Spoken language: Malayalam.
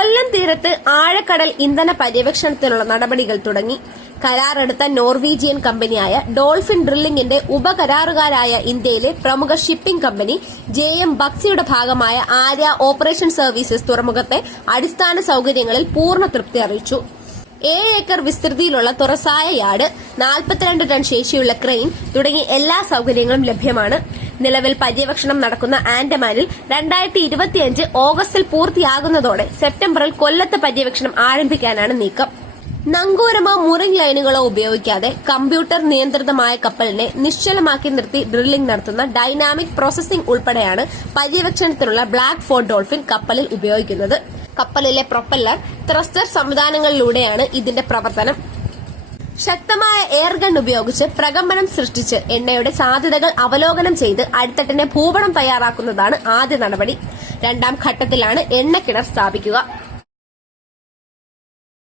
കൊല്ലം തീരത്ത് ആഴക്കടൽ ഇന്ധന പര്യവേക്ഷണത്തിനുള്ള നടപടികൾ തുടങ്ങി. കരാറെടുത്ത നോർവീജിയൻ കമ്പനിയായ ഡോൾഫിൻ ഡ്രില്ലിംഗിന്റെ ഉപകരാറുകാരായ ഇന്ത്യയിലെ പ്രമുഖ ഷിപ്പിംഗ് കമ്പനി JM ബക്സിയുടെ ഭാഗമായ ആര്യ ഓപ്പറേഷൻ സർവീസസ് തുറമുഖത്തെ അടിസ്ഥാന സൌകര്യങ്ങളിൽ പൂർണ്ണ തൃപ്തി അറിയിച്ചു. 7 ഏക്കർ വിസ്തൃതിയിലുള്ള തുറസായ യാർഡ്, 42 ടൺ ശേഷിയുള്ള ക്രെയിൻ തുടങ്ങി എല്ലാ സൌകര്യങ്ങളും ലഭ്യമാണ്. നിലവിൽ പര്യവേക്ഷണം നടക്കുന്ന ആൻഡമാനിൽ 2025 ഓഗസ്റ്റിൽ പൂർത്തിയാകുന്നതോടെ സെപ്റ്റംബറിൽ കൊല്ലത്ത് പര്യവേക്ഷണം ആരംഭിക്കാനാണ് നീക്കം. നങ്കൂരമോ മൂറിംഗ് ലൈനുകളോ ഉപയോഗിക്കാതെ കമ്പ്യൂട്ടർ നിയന്ത്രിതമായ കപ്പലിനെ നിശ്ചലമാക്കി നിർത്തി ഡ്രില്ലിംഗ് നടത്തുന്ന ഡൈനാമിക് പ്രോസസിംഗ് ഉൾപ്പെടെയാണ് പര്യവേക്ഷണത്തിനുള്ള ബ്ലാക്ക് ഫോർട്ട് ഡോൾഫിൻ കപ്പലിൽ ഉപയോഗിക്കുന്നത്. കപ്പലിലെ പ്രൊപ്പല്ലർ, ത്രസ്റ്റർ സംവിധാനങ്ങളിലൂടെയാണ് ഇതിന്റെ പ്രവർത്തനം. ശക്തമായ എയർഗൺ ഉപയോഗിച്ച് പ്രകമ്പനം സൃഷ്ടിച്ച് എണ്ണയുടെ സാധ്യതകൾ അവലോകനം ചെയ്ത് അടിത്തട്ടിന്റെ ഭൂപടം തയ്യാറാക്കുന്നതാണ് ആദ്യ നടപടി. 2ാം ഘട്ടത്തിലാണ് എണ്ണക്കിണർ സ്ഥാപിക്കുക.